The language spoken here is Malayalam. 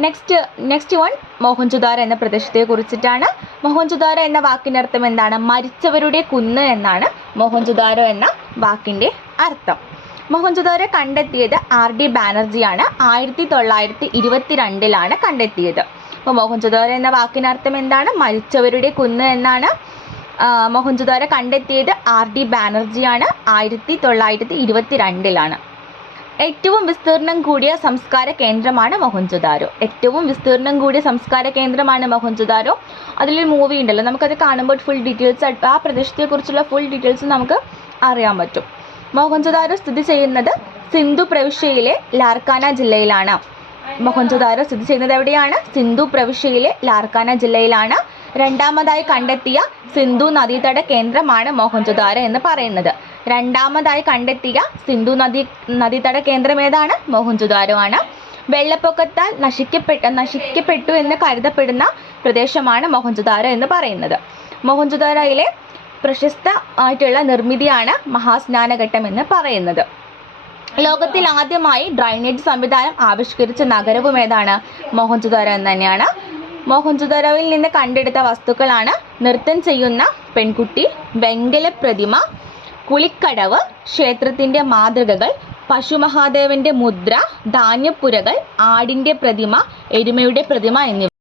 നെക്സ്റ്റ് വൺ മോഹൻജൊദാരോ എന്ന പ്രദേശത്തെ കുറിച്ചിട്ടാണ്. മോഹൻജൊദാരോ എന്ന വാക്കിൻ്റെ അർത്ഥം എന്താണ്? മരിച്ചവരുടെ കുന്ന് എന്നാണ് മോഹൻജൊദാരോ എന്ന വാക്കിൻ്റെ അർത്ഥം. മോഹൻജൊദാരോ കണ്ടെത്തിയത് R.D. ബാനർജിയാണ്. 1922 കണ്ടെത്തിയത്. അപ്പോൾ മോഹൻജൊദാരോ എന്ന വാക്കിൻ്റെ അർത്ഥം എന്താണ്? മരിച്ചവരുടെ കുന്ന് എന്നാണ്. മോഹൻജൊദാരോ കണ്ടെത്തിയത് R.D. ബാനർജിയാണ്. 1922. ഏറ്റവും വിസ്തീർണം കൂടിയ സംസ്കാര കേന്ദ്രമാണ് മോഹൻജൊദാരോ. അതിലൊരു മൂവി ഉണ്ടല്ലോ, നമുക്കത് കാണുമ്പോൾ ഫുൾ ഡീറ്റെയിൽസ്, ആ പ്രദേശത്തെക്കുറിച്ചുള്ള ഫുൾ ഡീറ്റെയിൽസ് നമുക്ക് അറിയാൻ പറ്റും. മോഹൻജൊദാരോ സ്ഥിതി ചെയ്യുന്നത് സിന്ധു പ്രവിശ്യയിലെ ലാർക്കാന ജില്ലയിലാണ്. മോഹൻജൊദാരോ സ്ഥിതി ചെയ്യുന്നത് എവിടെയാണ്? സിന്ധു പ്രവിശ്യയിലെ ലാർക്കാന ജില്ലയിലാണ്. രണ്ടാമതായി കണ്ടെത്തിയ സിന്ധു നദീതട കേന്ദ്രമാണ് മോഹൻജൊദാരോ എന്ന് പറയുന്നത്. രണ്ടാമതായി കണ്ടെത്തിയ സിന്ധു നദീതട കേന്ദ്രം ഏതാണ്? മോഹൻജൊദാരോ ആണ്. വെള്ളപ്പൊക്കത്താൽ നശിക്കപ്പെട്ടു എന്ന് കരുതപ്പെടുന്ന പ്രദേശമാണ് മോഹൻജൊദാരോ എന്ന് പറയുന്നത്. മോഹൻജൊദാരോയിലെ പ്രശസ്ത ആയിട്ടുള്ള നിർമ്മിതിയാണ് മഹാസ്നാനഘട്ടം എന്ന് പറയുന്നത്. ലോകത്തിൽ ആദ്യമായി ഡ്രൈനേജ് സംവിധാനം ആവിഷ്കരിച്ച നഗരവും ഏതാണ്? മോഹൻജൊദാരോ എന്ന് തന്നെയാണ്. മോഹൻജൊദാരോയിൽ നിന്ന് കണ്ടെടുത്ത വസ്തുക്കളാണ് നൃത്തം ചെയ്യുന്ന പെൺകുട്ടി, വെങ്കല പ്രതിമ, കുളിക്കടവ്, ക്ഷേത്രത്തിൻ്റെ മാതൃകകൾ, പശുമഹാദേവന്റെ മുദ്ര, ധാന്യപ്പുരകൾ, ആടിൻ്റെ പ്രതിമ, എരുമയുടെ പ്രതിമ എന്നിവ.